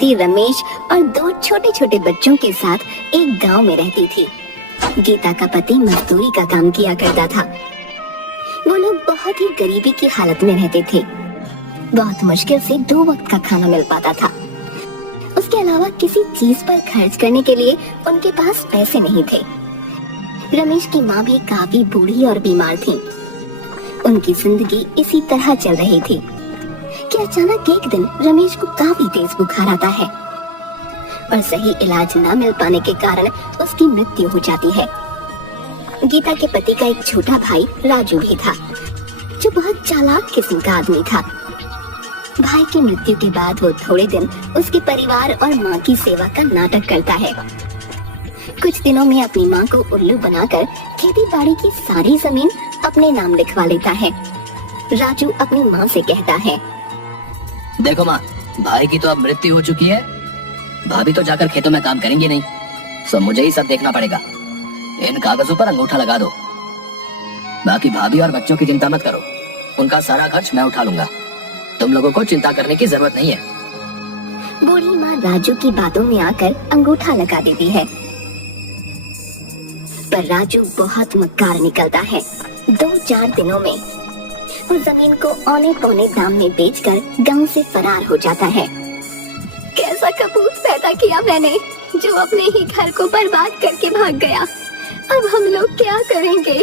पति रमेश और 2 छोटे छोटे बच्चों के साथ एक गांव में रहती थी। गीता का पति मजदूरी का काम किया करता था। वो लोग बहुत ही गरीबी की हालत में रहते थे। बहुत मुश्किल से 2 वक्त का खाना मिल पाता था। उसके अलावा किसी चीज पर खर्च करने के लिए उनके पास पैसे नहीं थे। रमेश की माँ भी काफी बूढ़ी और बीमार थी। उनकी जिंदगी इसी तरह चल रही थी कि अचानक एक दिन रमेश को काफी तेज बुखार आता है और सही इलाज न मिल पाने के कारण उसकी मृत्यु हो जाती है। गीता के पति का एक छोटा भाई राजू भी था, जो बहुत चालाक किस्म का आदमी था। भाई की मृत्यु के बाद वो थोड़े दिन उसके परिवार और माँ की सेवा का नाटक करता है। कुछ दिनों में अपनी माँ को उल्लू बनाकर खेती बाड़ी की सारी जमीन अपने नाम लिखवा लेता है। राजू अपनी माँ से कहता है, देखो माँ, भाई की तो अब मृत्यु हो चुकी है। भाभी तो जाकर खेतों में काम करेंगी नहीं, सो मुझे ही सब देखना पड़ेगा। इन कागजों पर अंगूठा लगा दो। बाकी भाभी और बच्चों की चिंता मत करो, उनका सारा खर्च मैं उठा लूंगा। तुम लोगों को चिंता करने की जरूरत नहीं है। बूढ़ी माँ राजू की बातों में आकर अंगूठा लगा देती है, पर राजू बहुत मक्कार निकलता है। 2-4 दिनों में वो जमीन को औने पौने दाम में बेचकर गांव से फरार हो जाता है। कैसा कपूत पैदा किया मैंने, जो अपने ही घर को बर्बाद करके भाग गया। अब हम लोग क्या करेंगे?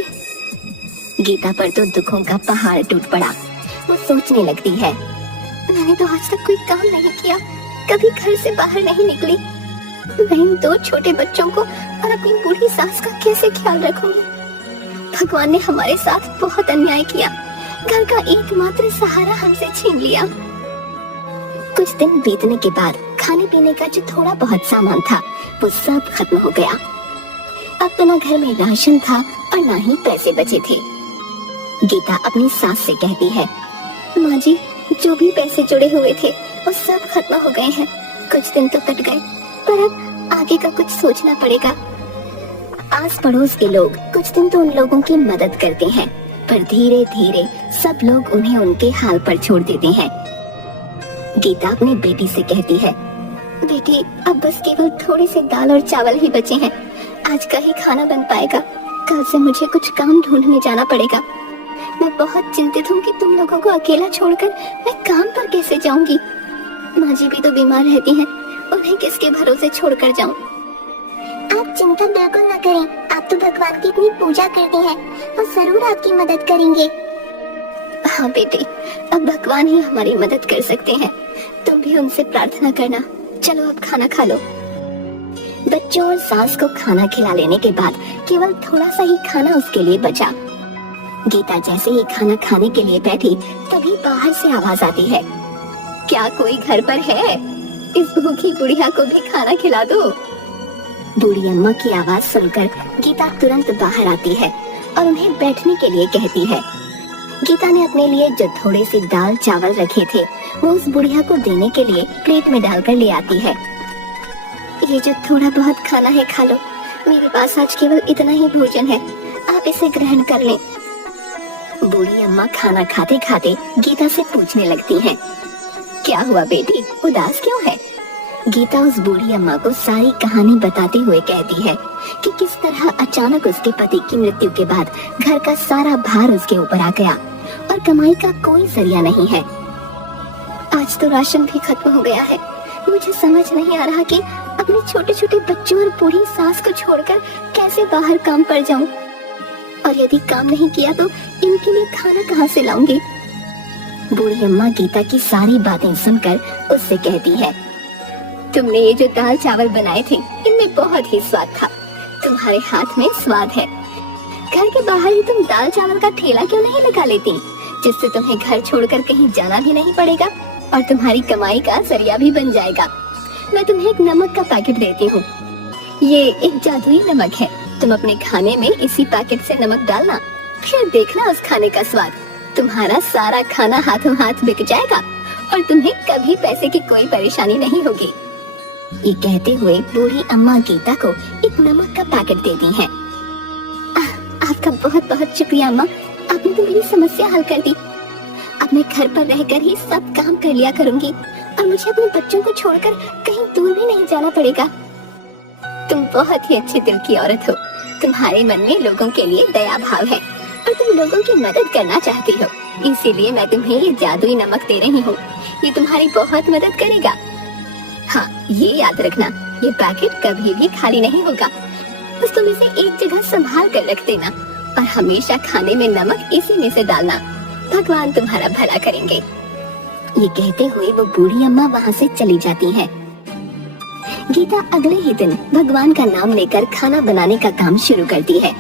गीता पर तो दुखों का पहाड़ टूट पड़ा। वो सोचने लगती है, मैंने तो आज तक कोई काम नहीं किया, कभी घर से बाहर नहीं निकली। मैं इन 2 छोटे बच्चों को और अपनी बूढ़ी सास का कैसे ख्याल रखूंगी? भगवान ने हमारे साथ बहुत अन्याय किया। घर का एकमात्र सहारा हमसे छीन लिया। कुछ दिन बीतने के बाद खाने पीने का जो थोड़ा बहुत सामान था वो सब खत्म हो गया। अब तो न घर में राशन था और न ही पैसे बचे थे। गीता अपनी सास से कहती है, माँ जी, जो भी पैसे जुड़े हुए थे वो सब खत्म हो गए हैं। कुछ दिन तो कट गए, पर अब आगे का कुछ सोचना पड़ेगा। आस पड़ोस के लोग कुछ दिन तो उन लोगों की मदद करते हैं, पर धीरे धीरे सब लोग उन्हें उनके हाल पर छोड़ देते हैं। गीता अपनी बेटी से कहती है, बेटी, अब बस केवल थोड़े से दाल और चावल ही बचे हैं। आज का ही खाना बन पाएगा, कल से मुझे कुछ काम ढूंढने जाना पड़ेगा। मैं बहुत चिंतित हूँ कि तुम लोगों को अकेला छोड़कर मैं काम पर कैसे जाऊंगी। माँ जी भी तो बीमार रहती हैं, उन्हें किसके भरोसे छोड़कर जाऊं? आप चिंता बिल्कुल न करें, आप तो भगवान की इतनी पूजा करते हैं, वो जरूर आपकी मदद करेंगे। हाँ बेटी, अब भगवान ही हमारी मदद कर सकते हैं, तुम भी उनसे प्रार्थना करना। चलो अब खाना खा लो। बच्चों और सास को खाना खिला लेने के बाद केवल थोड़ा सा ही खाना उसके लिए बचा। गीता जैसे ही खाना खाने के लिए बैठी, तभी बाहर से आवाज आती है, क्या कोई घर पर है? इस भूखी बुढ़िया को भी खाना खिला दो। बूढ़ी अम्मा की आवाज सुनकर गीता तुरंत बाहर आती है और उन्हें बैठने के लिए कहती है। गीता ने अपने लिए जो थोड़े से दाल चावल रखे थे वो उस बुढ़िया को देने के लिए प्लेट में डालकर ले आती है। ये जो थोड़ा बहुत खाना है खा लो, मेरे पास आज केवल इतना ही भोजन है, आप इसे ग्रहण कर लें। बूढ़ी अम्मा खाना खाते खाते गीता से पूछने लगती हैं, क्या हुआ बेटी, उदास क्यों है? गीता उस बूढ़ी अम्मा को सारी कहानी बताते हुए कहती है कि किस तरह अचानक उसके पति की मृत्यु के बाद घर का सारा भार उसके ऊपर आ गया और कमाई का कोई जरिया नहीं है। आज तो राशन भी खत्म हो गया है। मुझे समझ नहीं आ रहा कि अपने छोटे छोटे बच्चों और बूढ़ी सास को छोड़कर कैसे बाहर काम पर जाऊं, और यदि काम नहीं किया तो इनके लिए खाना कहाँ से लाऊंगी? बूढ़ी अम्मा गीता की सारी बातें सुनकर उससे कहती है, तुमने ये जो दाल चावल बनाए थे इनमें बहुत ही स्वाद था। तुम्हारे हाथ में स्वाद है। घर के बाहर ही तुम दाल चावल का ठेला क्यों नहीं लगा लेती, जिससे तुम्हें घर छोड़कर कहीं जाना भी नहीं पड़ेगा और तुम्हारी कमाई का जरिया भी बन जाएगा। मैं तुम्हें एक नमक का पैकेट देती हूँ। ये एक जादुई नमक है, तुम अपने खाने में इसी पैकेट से नमक डालना, फिर देखना उस खाने का स्वाद। तुम्हारा सारा खाना हाथों हाथ बिक जाएगा और तुम्हें कभी पैसे की कोई परेशानी नहीं होगी। ये कहते हुए बूढ़ी अम्मा गीता को एक नमक का पैकेट देती हैं। आपका बहुत बहुत शुक्रिया अम्मा, आपने तो मेरी समस्या हल कर दी। अब मैं घर पर रहकर ही सब काम कर लिया करूंगी और और मुझे अपने बच्चों को छोड़कर कहीं दूर भी नहीं जाना पड़ेगा। तुम बहुत ही अच्छे दिल की औरत हो। तुम्हारे मन में लोगों के लिए दया भाव है और तुम लोगों की मदद करना चाहती हो। इसीलिए मैं तुम्हें ये जादुई नमक दे रही हूँ। ये तुम्हारी बहुत मदद करेगा। हाँ, ये याद रखना, ये पैकेट कभी भी खाली नहीं होगा। बस तुम इसे एक जगह संभाल कर रख देना और हमेशा खाने में नमक इसी में से डालना। भगवान तुम्हारा भला करेंगे। ये कहते हुए वो बूढ़ी अम्मा वहाँ से चली जाती है। गीता अगले ही दिन भगवान का नाम लेकर खाना बनाने का काम शुरू करती है।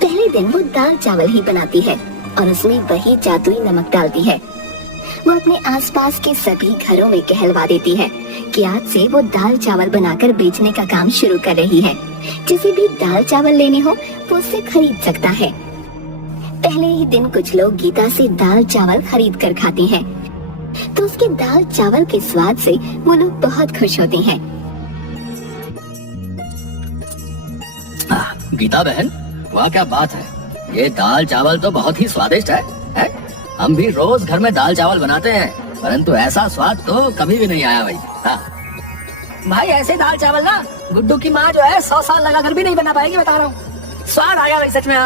पहले दिन वो दाल चावल ही बनाती है और उसमें वही जादुई नमक डालती है। वो अपने आसपास के सभी घरों में कहलवा देती है कि आज से वो दाल चावल बनाकर बेचने का काम शुरू कर रही है। जिसे भी दाल चावल लेने हो वो उससे खरीद सकता है। पहले ही दिन कुछ लोग गीता से दाल चावल खरीद कर खाते हैं, तो उसके दाल चावल के स्वाद से वो लोग बहुत खुश होते हैं। गीता बहन, वाह क्या बात है। ये दाल चावल तो बहुत ही स्वादिष्ट है? हम भी रोज घर में दाल चावल बनाते हैं, परंतु ऐसा स्वाद तो कभी भी नहीं आया भाई। भाई ऐसे दाल चावल ना गुड्डू की माँ जो है 100 साल लगाकर भी नहीं बना पाएगी, बता रहा हूँ। स्वाद आ गया भाई सच में।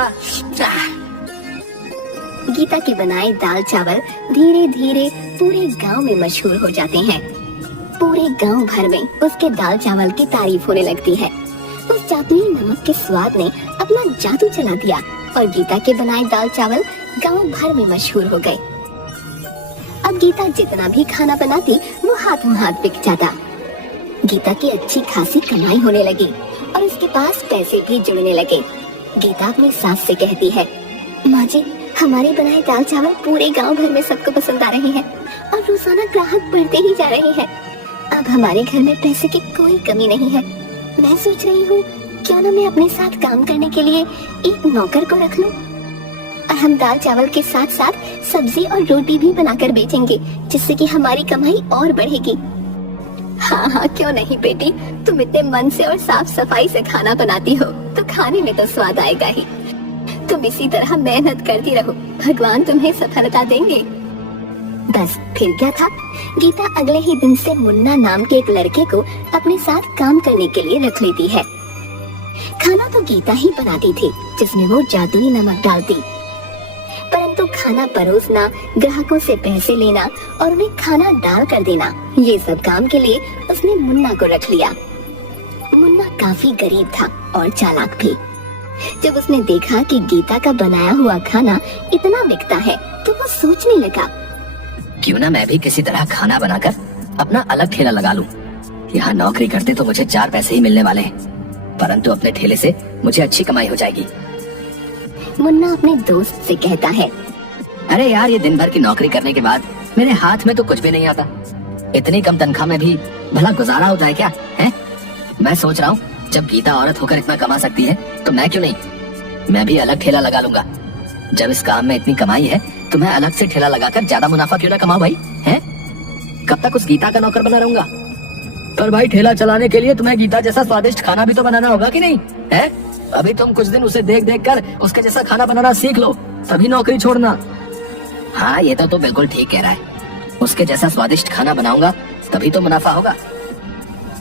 गीता के बनाए दाल चावल धीरे धीरे पूरे गांव में मशहूर हो जाते हैं। पूरे गांव भर में उसके दाल चावल की तारीफ होने लगती है। उस जादुई नमक के स्वाद ने अपना जादू चला दिया और गीता के बनाए दाल चावल गांव भर में मशहूर हो गए। अब गीता जितना भी खाना बनाती वो हाथों हाथ बिक जाता। गीता की अच्छी खासी कमाई होने लगी और उसके पास पैसे भी जुड़ने लगे। गीता अपनी सास से कहती है, माँ जी, हमारे बनाए दाल चावल पूरे गांव भर में सबको पसंद आ रहे हैं और रोजाना ग्राहक बढ़ते ही जा रहे हैं। अब हमारे घर में पैसे की कोई कमी नहीं है। मैं सोच रही हूँ क्यों ना मैं अपने साथ काम करने के लिए एक नौकर को रख लूं और हम दाल चावल के साथ साथ सब्जी और रोटी भी बनाकर बेचेंगे, जिससे कि हमारी कमाई और बढ़ेगी। हाँ, क्यों नहीं बेटी, तुम इतने मन से और साफ सफाई से खाना बनाती हो तो खाने में तो स्वाद आएगा ही। तुम इसी तरह मेहनत करती रहो, भगवान तुम्हें सफलता देंगे। बस फिर क्या था, गीता अगले ही दिन से मुन्ना नाम के एक लड़के को अपने साथ काम करने के लिए रख लेती है। खाना तो गीता ही बनाती थी, जिसमें वो जादुई नमक डालती, परंतु खाना परोसना, ग्राहकों से पैसे लेना और उन्हें खाना डाल कर देना, ये सब काम के लिए उसने मुन्ना को रख लिया। मुन्ना काफी गरीब था और चालाक भी। जब उसने देखा कि गीता का बनाया हुआ खाना इतना बिकता है तो वो सोचने लगा, क्यों ना मैं भी किसी तरह खाना बनाकर अपना अलग ठेला लगा लूं। यहाँ नौकरी करते तो मुझे 4 पैसे ही मिलने वाले हैं, परंतु अपने ठेले से मुझे अच्छी कमाई हो जाएगी। मुन्ना अपने दोस्त से कहता है, अरे यार, ये दिन भर की नौकरी करने के बाद मेरे हाथ में तो कुछ भी नहीं आता। इतनी कम तनख्वाह में भी भला गुजारा होता है क्या? है? मैं सोच रहा हूँ जब गीता औरत होकर इतना कमा सकती है तो मैं क्यों नहीं, मैं भी अलग ठेला लगा लूंगा। जब इस काम में इतनी कमाई है तो मैं अलग से ठेला लगाकर ज्यादा मुनाफा क्यों ना कमाऊं भाई। हैं? कब तक उस गीता का नौकर बना रहूंगा? पर भाई ठेला चलाने के लिए तुम्हें गीता जैसा स्वादिष्ट खाना भी तो बनाना होगा कि नहीं है? अभी तुम कुछ दिन उसे देख देख कर उसके जैसा खाना बनाना सीख लो, तभी नौकरी छोड़ना। हाँ, ये तो बिल्कुल ठीक कह रहा है। उसके जैसा स्वादिष्ट खाना बनाऊंगा तभी तो मुनाफा होगा।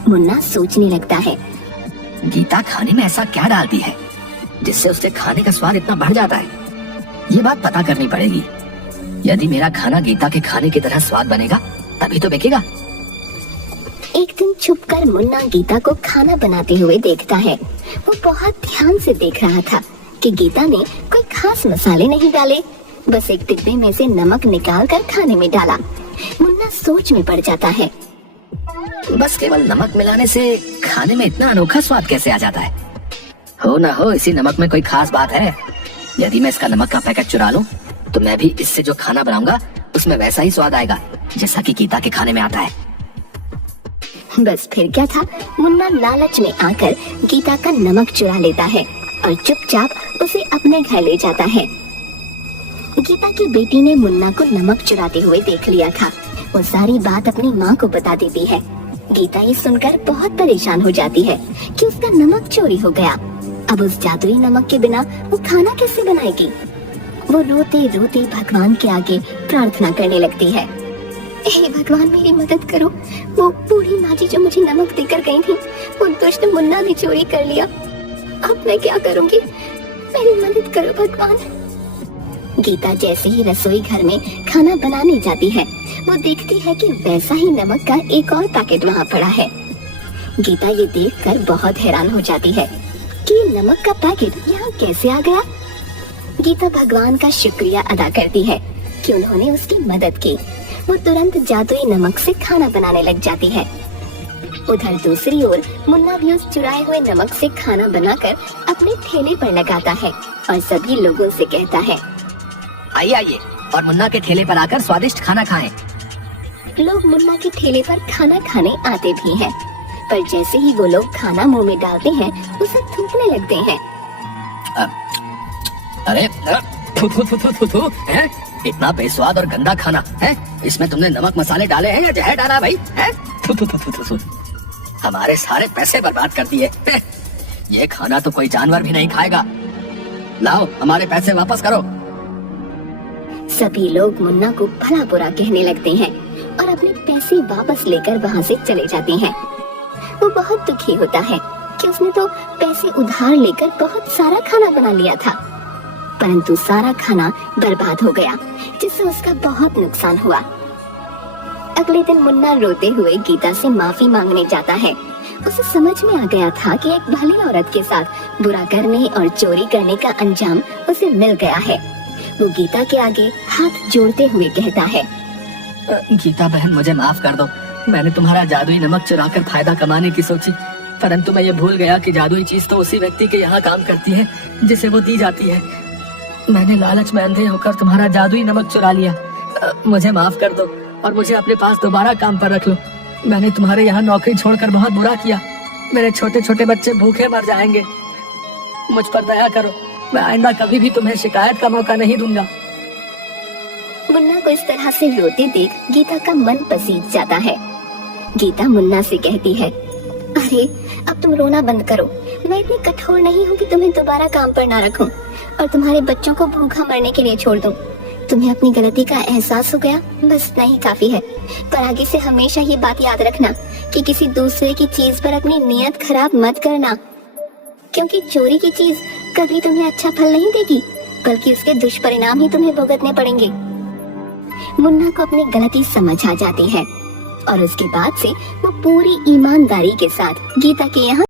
मुन्ना सोचने लगता है, गीता खाने में ऐसा क्या डालती है जिससे उसके खाने का स्वाद इतना बढ़ जाता है? ये बात पता करनी पड़ेगी। यदि मेरा खाना गीता के खाने की तरह स्वाद बनेगा तभी तो बिकेगा। एक दिन छुपकर मुन्ना गीता को खाना बनाते हुए देखता है। वो बहुत ध्यान से देख रहा था कि गीता ने कोई खास मसाले नहीं डाले, बस एक डिब्बे में से नमक निकाल कर खाने में डाला। मुन्ना सोच में पड़ जाता है, बस केवल नमक मिलाने से खाने में इतना अनोखा स्वाद कैसे आ जाता है? हो ना हो इसी नमक में कोई खास बात है। यदि मैं इसका नमक का पैकेट चुरा लूं तो मैं भी इससे जो खाना बनाऊंगा उसमें वैसा ही स्वाद आएगा जैसा कि गीता के खाने में आता है। बस फिर क्या था, मुन्ना लालच में आकर गीता का नमक चुरा लेता है और चुपचाप उसे अपने घर ले जाता है। गीता की बेटी ने मुन्ना को नमक चुराते हुए देख लिया था। वो सारी बात अपनी माँ को बता देती है। गीता ये सुनकर बहुत परेशान हो जाती है कि उसका नमक चोरी हो गया। अब उस जादुई नमक के बिना वो खाना कैसे बनाएगी? वो रोते रोते भगवान के आगे प्रार्थना करने लगती है। हे भगवान मेरी मदद करो। वो बूढ़ी माँ जी जो मुझे नमक देकर गई थी, वो दुष्ट मुन्ना ने चोरी कर लिया। अब मैं क्या करूंगी? मेरी मदद करो भगवान। गीता जैसे ही रसोई घर में खाना बनाने जाती है, वो देखती है कि वैसा ही नमक का एक और पैकेट वहाँ पड़ा है। गीता ये देखकर बहुत हैरान हो जाती है कि ये नमक का पैकेट यहाँ कैसे आ गया। गीता भगवान का शुक्रिया अदा करती है कि उन्होंने उसकी मदद की। वो तुरंत जादुई नमक से खाना बनाने लग जाती है। उधर दूसरी ओर मुन्ना भी उस चुराए हुए नमक से खाना बनाकर अपने ठेले पर लगाता है और सभी लोगों से कहता है, आइए आइए और मुन्ना के ठेले पर आकर स्वादिष्ट खाना खाएं। लोग मुन्ना के ठेले पर खाना खाने आते भी हैं, पर जैसे ही वो लोग खाना मुंह में डालते हैं, उसे थूकने लगते हैं। अरे थू थू थू थू थू थू, हैं? इतना बेस्वाद और गंदा खाना है। इसमें तुमने नमक मसाले डाले हैं या जहर डाला है भाई? हैं? थू थू थू थू थू थू। हमारे सारे पैसे बर्बाद कर दिए। ये खाना तो कोई जानवर भी नहीं खाएगा। लाओ हमारे पैसे वापस करो। सभी लोग मुन्ना को भला बुरा कहने लगते हैं और अपने पैसे वापस लेकर वहाँ से चले जाते हैं। वो बहुत दुखी होता है कि उसने तो पैसे उधार लेकर बहुत सारा खाना बना लिया था, परंतु सारा खाना बर्बाद हो गया, जिससे उसका बहुत नुकसान हुआ। अगले दिन मुन्ना रोते हुए गीता से माफी मांगने जाता है। उसे समझ में आ गया था कि एक भली औरत के साथ बुरा करने और चोरी करने का अंजाम उसे मिल गया है। वो गीता के आगे हाथ जोड़ते हुए कहता है, गीता बहन मुझे माफ कर दो। मैंने तुम्हारा जादुई नमक चुराकर फायदा कमाने की सोची, परंतु मैं ये भूल गया कि जादुई चीज तो उसी व्यक्ति के यहाँ काम करती है जिसे वो दी जाती है। मैंने लालच में अंधे होकर तुम्हारा जादुई नमक चुरा लिया। मुझे माफ कर दो और मुझे अपने पास दोबारा काम पर रख लो। मैंने तुम्हारे यहाँ नौकरी छोड़कर बहुत बुरा किया। मेरे छोटे छोटे बच्चे भूखे मर जाएंगे। मुझ पर दया करो। मैं आइंदा कभी भी तुम्हें शिकायत का मौका नहीं दूंगा। मुन्ना को इस तरह से रोते देख गीता का मन पसीज जाता है। गीता मुन्ना से कहती है, अरे अब तुम रोना बंद करो। मैं इतनी कठोर नहीं हूँ कि तुम्हें दोबारा काम पर ना रखूं और तुम्हारे बच्चों को भूखा मरने के लिए छोड़ दूं। तुम्हें अपनी गलती का एहसास हो गया, बस इतना ही काफी है। पर आगे से हमेशा ये बात याद रखना कि किसी दूसरे की चीज पर अपनी नीयत खराब मत करना, क्योंकि चोरी की चीज कभी तुम्हें अच्छा फल नहीं देगी, बल्कि उसके दुष्परिणाम ही तुम्हें भुगतने पड़ेंगे। मुन्ना को अपनी गलती समझ आ जाती है और उसके बाद से वो पूरी ईमानदारी के साथ गीता के यहाँ